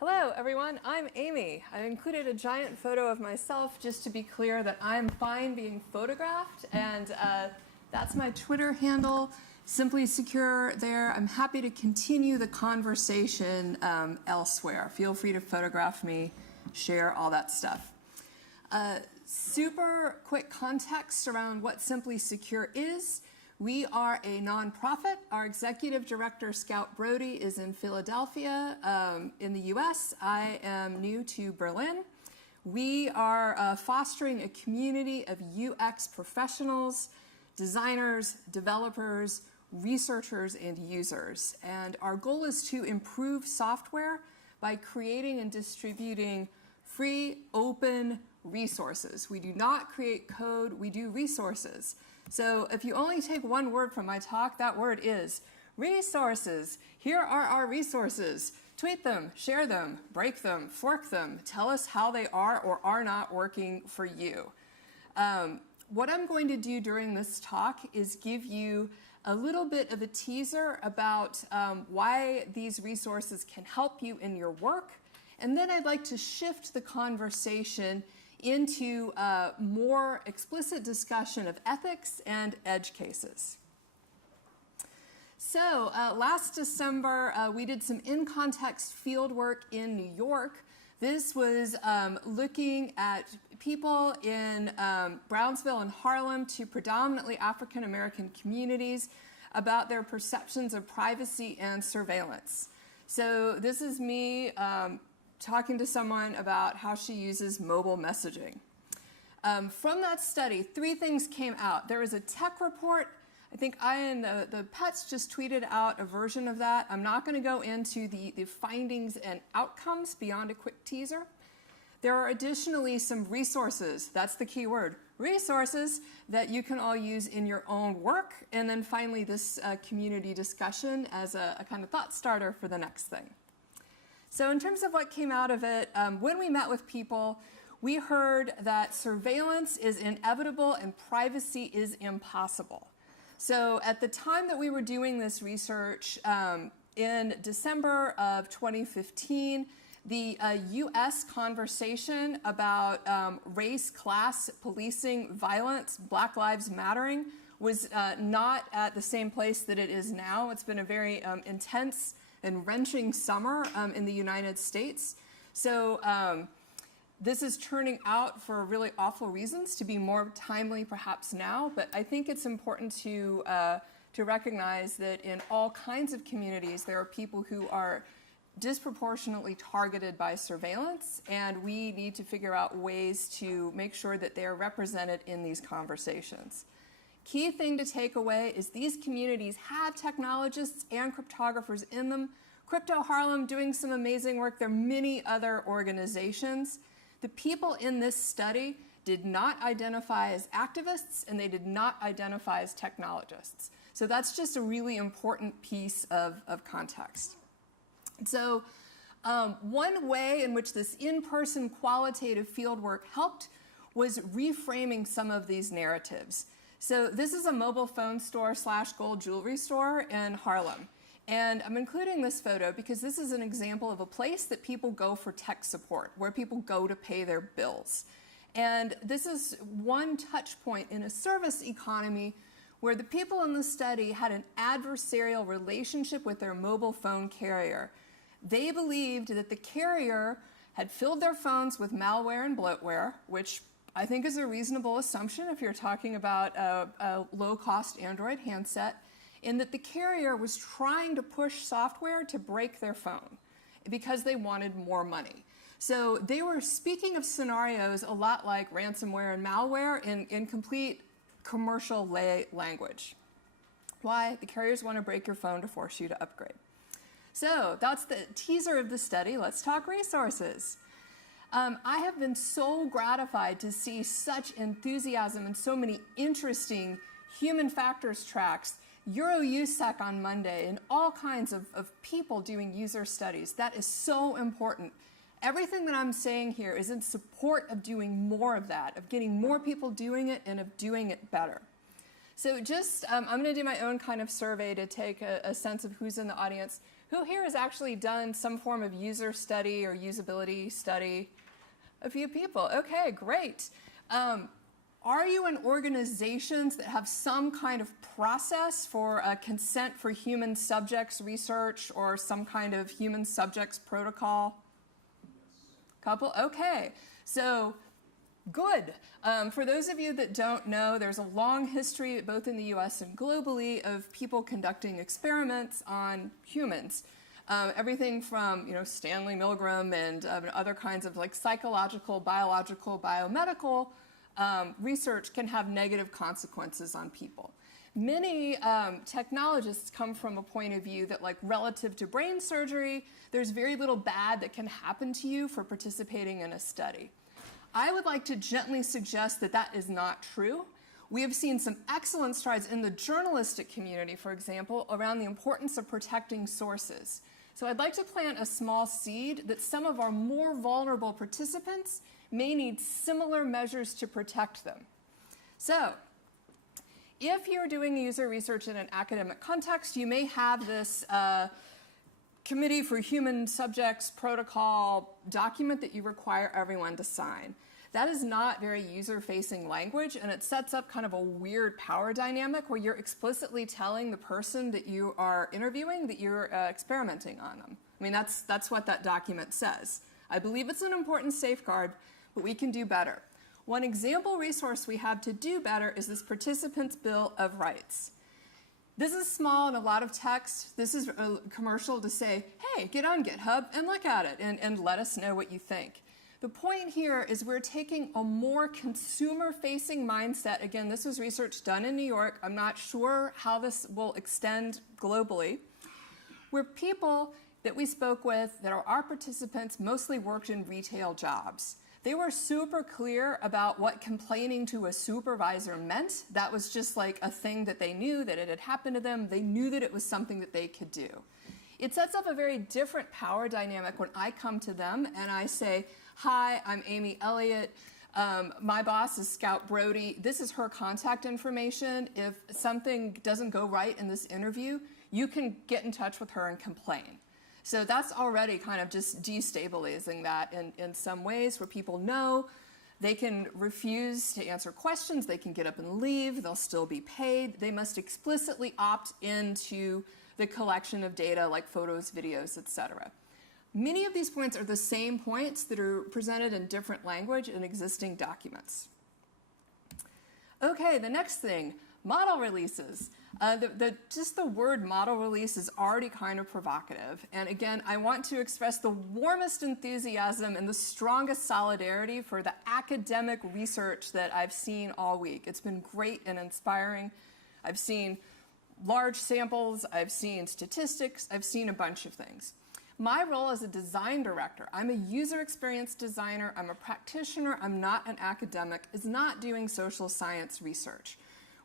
Hello everyone, I'm Amy. I included a giant photo of myself just to be clear that I'm fine being photographed, and that's my Twitter handle, Simply Secure there. I'm happy to continue the conversation elsewhere. Feel free to photograph me, share all that stuff. Super quick context around what Simply Secure is. We are a nonprofit. Our executive director, Scout Brody, is in Philadelphia in the US. I am new to Berlin. We are fostering a community of UX professionals, designers, developers, researchers, and users. And our goal is to improve software by creating and distributing free, open resources. We do not create code, we do resources. So if you only take one word from my talk, that word is resources. Here are our resources. Tweet them, share them, break them, fork them. Tell us how they are or are not working for you. What I'm going to do during this talk is give you a little bit of a teaser about why these resources can help you in your work. And then I'd like to shift the conversation into a more explicit discussion of ethics and edge cases. So last December, we did some in-context field work in New York. This was looking at people in Brownsville and Harlem, two predominantly African-American communities, about their perceptions of privacy and surveillance. So this is me talking to someone about how she uses mobile messaging. From that study, three things came out. There was a tech report. I think I and the Pets just tweeted out a version of that. I'm not going to go into the findings and outcomes beyond a quick teaser. There are additionally some resources, that's the key word, resources that you can all use in your own work. And then finally, this community discussion as a kind of thought starter for the next thing. So in terms of what came out of it, when we met with people, we heard that surveillance is inevitable and privacy is impossible. So at the time that we were doing this research, in December of 2015, the US conversation about race, class, policing, violence, Black Lives Mattering was not at the same place that it is now. It's been a very intense and wrenching summer in the United States. So this is turning out for really awful reasons to be more timely perhaps now, but I think it's important to recognize that in all kinds of communities there are people who are disproportionately targeted by surveillance, and we need to figure out ways to make sure that they are represented in these conversations. Key thing to take away is these communities have technologists and cryptographers in them. Crypto Harlem doing some amazing work. There are many other organizations. The people in this study did not identify as activists, and they did not identify as technologists. So that's just a really important piece of context. So one way in which this in-person qualitative fieldwork helped was reframing some of these narratives. So this is a mobile phone store / gold jewelry store in Harlem. And I'm including this photo because this is an example of a place that people go for tech support, where people go to pay their bills. And this is one touch point in a service economy where the people in the study had an adversarial relationship with their mobile phone carrier. They believed that the carrier had filled their phones with malware and bloatware, which I think is a reasonable assumption if you're talking about a low-cost Android handset, in that the carrier was trying to push software to break their phone because they wanted more money. So they were speaking of scenarios a lot like ransomware and malware in complete commercial language. Why? The carriers want to break your phone to force you to upgrade. So that's the teaser of the study. Let's talk resources. I have been so gratified to see such enthusiasm and so many interesting human factors tracks, EuroUSEC on Monday, and all kinds of people doing user studies. That is so important. Everything that I'm saying here is in support of doing more of that, of getting more people doing it and of doing it better. So just, I'm going to do my own kind of survey to take a sense of who's in the audience. Who here has actually done some form of user study or usability study? A few people. Okay, great. Are you in organizations that have some kind of process for consent for human subjects research or some kind of human subjects protocol? Couple? Okay. So, good. For those of you that don't know, there's a long history, both in the US and globally, of people conducting experiments on humans. Everything from, Stanley Milgram and other kinds of like psychological, biological, biomedical research can have negative consequences on people. Many technologists come from a point of view that, like, relative to brain surgery, there's very little bad that can happen to you for participating in a study. I would like to gently suggest that that is not true. We have seen some excellent strides in the journalistic community, for example, around the importance of protecting sources. So I'd like to plant a small seed that some of our more vulnerable participants may need similar measures to protect them. So, if you're doing user research in an academic context, you may have this Committee for Human Subjects Protocol document that you require everyone to sign. That is not very user-facing language, and it sets up kind of a weird power dynamic where you're explicitly telling the person that you are interviewing that you're experimenting on them. I mean, that's what that document says. I believe it's an important safeguard, but we can do better. One example resource we have to do better is this Participants' Bill of Rights. This is small and a lot of text. This is a commercial to say, hey, get on GitHub and look at it and let us know what you think. The point here is we're taking a more consumer-facing mindset. Again, this was research done in New York. I'm not sure how this will extend globally. Where people that we spoke with that are our participants mostly worked in retail jobs. They were super clear about what complaining to a supervisor meant. That was just like a thing that they knew, that it had happened to them. They knew that it was something that they could do. It sets up a very different power dynamic when I come to them and I say, hi, I'm Amy Elliott. My boss is Scout Brody. This is her contact information. If something doesn't go right in this interview, you can get in touch with her and complain. So that's already kind of just destabilizing that in some ways where people know they can refuse to answer questions, they can get up and leave, they'll still be paid. They must explicitly opt into the collection of data like photos, videos, etc. Many of these points are the same points that are presented in different language in existing documents. Okay, the next thing, model releases. Just the word model release is already kind of provocative. And again, I want to express the warmest enthusiasm and the strongest solidarity for the academic research that I've seen all week. It's been great and inspiring. I've seen large samples, I've seen statistics, I've seen a bunch of things. My role as a design director, I'm a user experience designer, I'm a practitioner, I'm not an academic, is not doing social science research.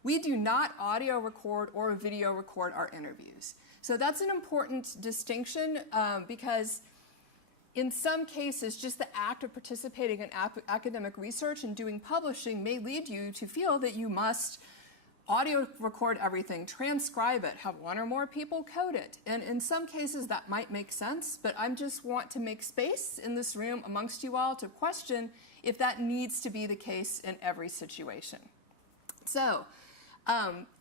We do not audio record or video record our interviews. So that's an important distinction because in some cases, just the act of participating in academic research and doing publishing may lead you to feel that you must audio record everything, transcribe it, have one or more people code it. And in some cases that might make sense, but I just want to make space in this room amongst you all to question if that needs to be the case in every situation. So,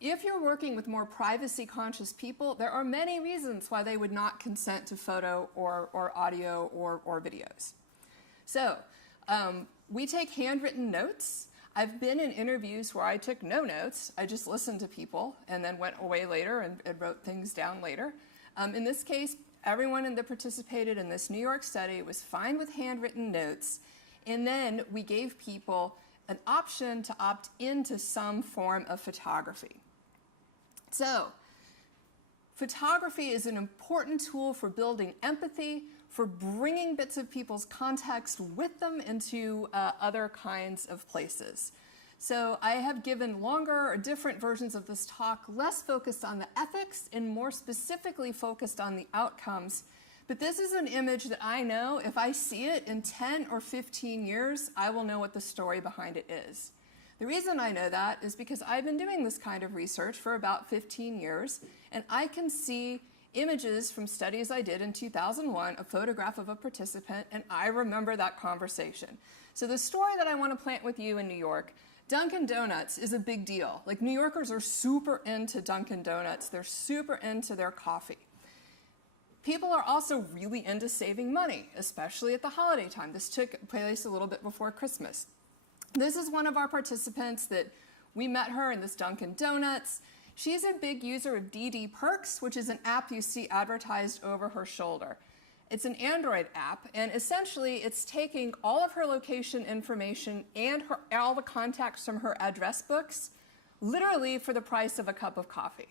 if you're working with more privacy-conscious people, there are many reasons why they would not consent to photo or audio or videos. So, we take handwritten notes. I've been in interviews where I took no notes. I just listened to people and then went away later and wrote things down later. In this case, everyone that participated in this New York study was fine with handwritten notes. And then we gave people an option to opt into some form of photography. So, photography is an important tool for building empathy, for bringing bits of people's context with them into other kinds of places. So I have given longer or different versions of this talk, less focused on the ethics and more specifically focused on the outcomes. But this is an image that I know if I see it in 10 or 15 years, I will know what the story behind it is. The reason I know that is because I've been doing this kind of research for about 15 years, and I can see images from studies I did in 2001, a photograph of a participant, and I remember that conversation. So the story that I want to plant with you in New York, Dunkin' Donuts is a big deal. Like, New Yorkers are super into Dunkin' Donuts. They're super into their coffee. People are also really into saving money, especially at the holiday time. This took place a little bit before Christmas. This is one of our participants that we met her in this Dunkin' Donuts. She's a big user of DD Perks, which is an app you see advertised over her shoulder. It's an Android app, and essentially it's taking all of her location information and all the contacts from her address books, literally for the price of a cup of coffee.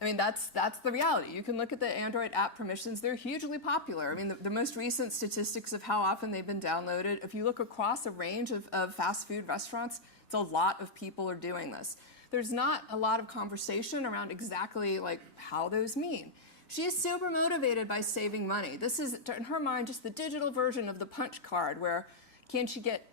I mean, that's the reality. You can look at the Android app permissions. They're hugely popular. I mean, the most recent statistics of how often they've been downloaded, if you look across a range of fast food restaurants, it's a lot of people are doing this. There's not a lot of conversation around exactly like how those mean. She's super motivated by saving money. This is, in her mind, just the digital version of the punch card where can't you get,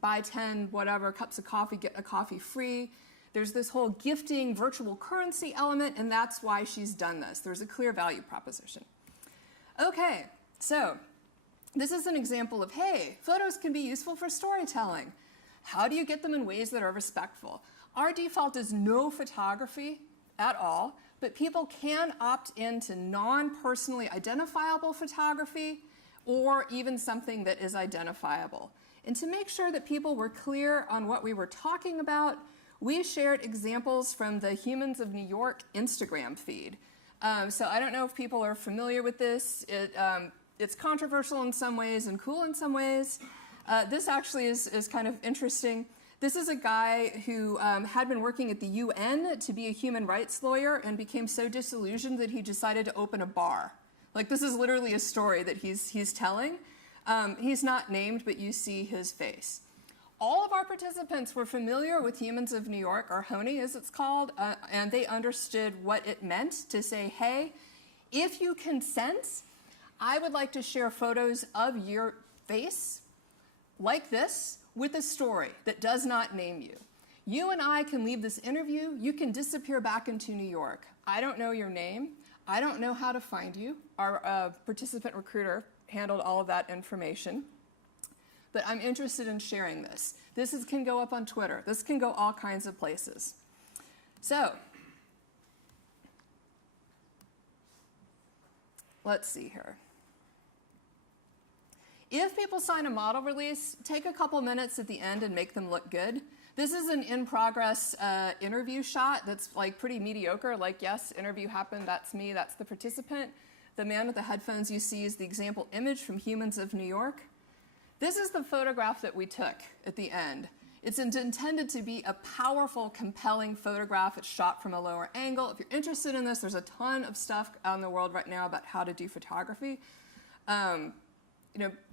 buy 10, whatever, cups of coffee, get a coffee free. There's this whole gifting virtual currency element, and that's why she's done this. There's a clear value proposition. Okay, so this is an example of, hey, photos can be useful for storytelling. How do you get them in ways that are respectful? Our default is no photography at all, but people can opt into non-personally identifiable photography or even something that is identifiable. And to make sure that people were clear on what we were talking about, we shared examples from the Humans of New York Instagram feed. So I don't know if people are familiar with this. It's controversial in some ways and cool in some ways. This actually is kind of interesting. This is a guy who had been working at the UN to be a human rights lawyer and became so disillusioned that he decided to open a bar. Like, this is literally a story that he's telling. He's not named, but you see his face. All of our participants were familiar with Humans of New York, or HONY as it's called, and they understood what it meant to say, hey, if you consent, I would like to share photos of your face like this with a story that does not name you. You and I can leave this interview. You can disappear back into New York. I don't know your name. I don't know how to find you. Our participant recruiter handled all of that information. But I'm interested in sharing this. This can go up on Twitter. This can go all kinds of places. So, let's see here. If people sign a model release, take a couple minutes at the end and make them look good. This is an in-progress interview shot that's like pretty mediocre. Like, yes, interview happened, that's me, that's the participant. The man with the headphones you see is the example image from Humans of New York. This is the photograph that we took at the end. It's intended to be a powerful, compelling photograph. It's shot from a lower angle. If you're interested in this, there's a ton of stuff out in the world right now about how to do photography.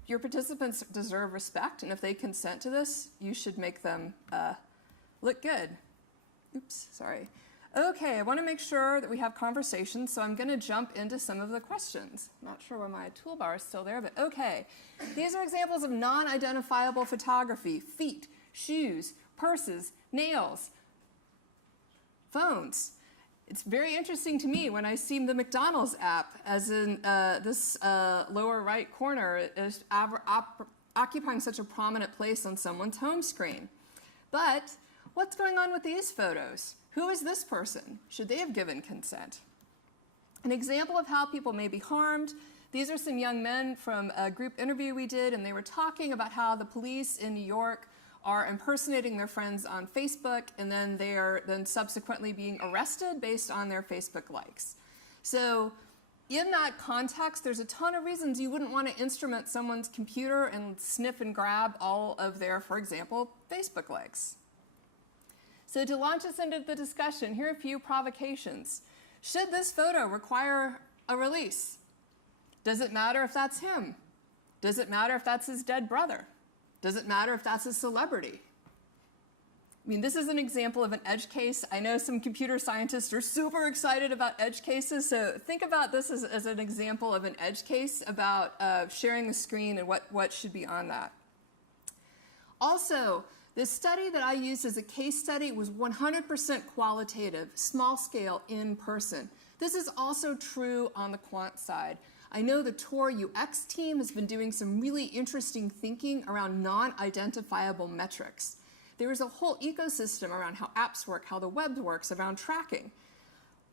Your participants deserve respect, and if they consent to this, you should make them look good. Oops, sorry. Okay, I want to make sure that we have conversations, so I'm going to jump into some of the questions. I'm not sure why my toolbar is still there, but okay. These are examples of non-identifiable photography: feet, shoes, purses, nails, phones. It's very interesting to me when I see the McDonald's app, as in this lower right corner, is occupying such a prominent place on someone's home screen. But what's going on with these photos? Who is this person? Should they have given consent? An example of how people may be harmed. These are some young men from a group interview we did, and they were talking about how the police in New York are impersonating their friends on Facebook, and then they are then subsequently being arrested based on their Facebook likes. So in that context, there's a ton of reasons you wouldn't want to instrument someone's computer and sniff and grab all of their, for example, Facebook likes. So to launch us into the discussion, here are a few provocations. Should this photo require a release? Does it matter if that's him? Does it matter if that's his dead brother? Does it matter if that's a celebrity? I mean, this is an example of an edge case. I know some computer scientists are super excited about edge cases, so think about this as an example of an edge case about sharing the screen and what should be on that. Also, This study that I used as a case study was 100% qualitative, small scale, in person. This is also true on the quant side. I know the Tor UX team has been doing some really interesting thinking around non-identifiable metrics. There is a whole ecosystem around how apps work, how the web works, around tracking.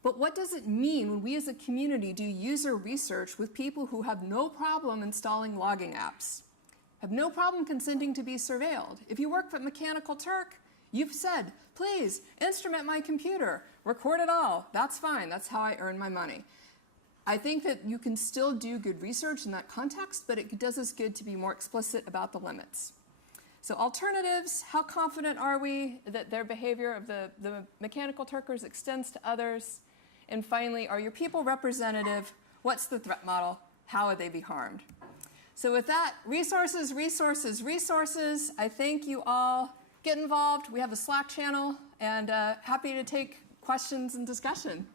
But what does it mean when we as a community do user research with people who have no problem installing logging apps, have no problem consenting to be surveilled? If you work for Mechanical Turk, you've said, please instrument my computer, record it all. That's fine. That's how I earn my money. I think that you can still do good research in that context, but it does us good to be more explicit about the limits. So alternatives, how confident are we that their behavior of the Mechanical Turkers extends to others? And finally, are your people representative? What's the threat model? How would they be harmed? So with that, resources, resources, resources. I thank you all. Get involved. We have a Slack channel, and happy to take questions and discussion.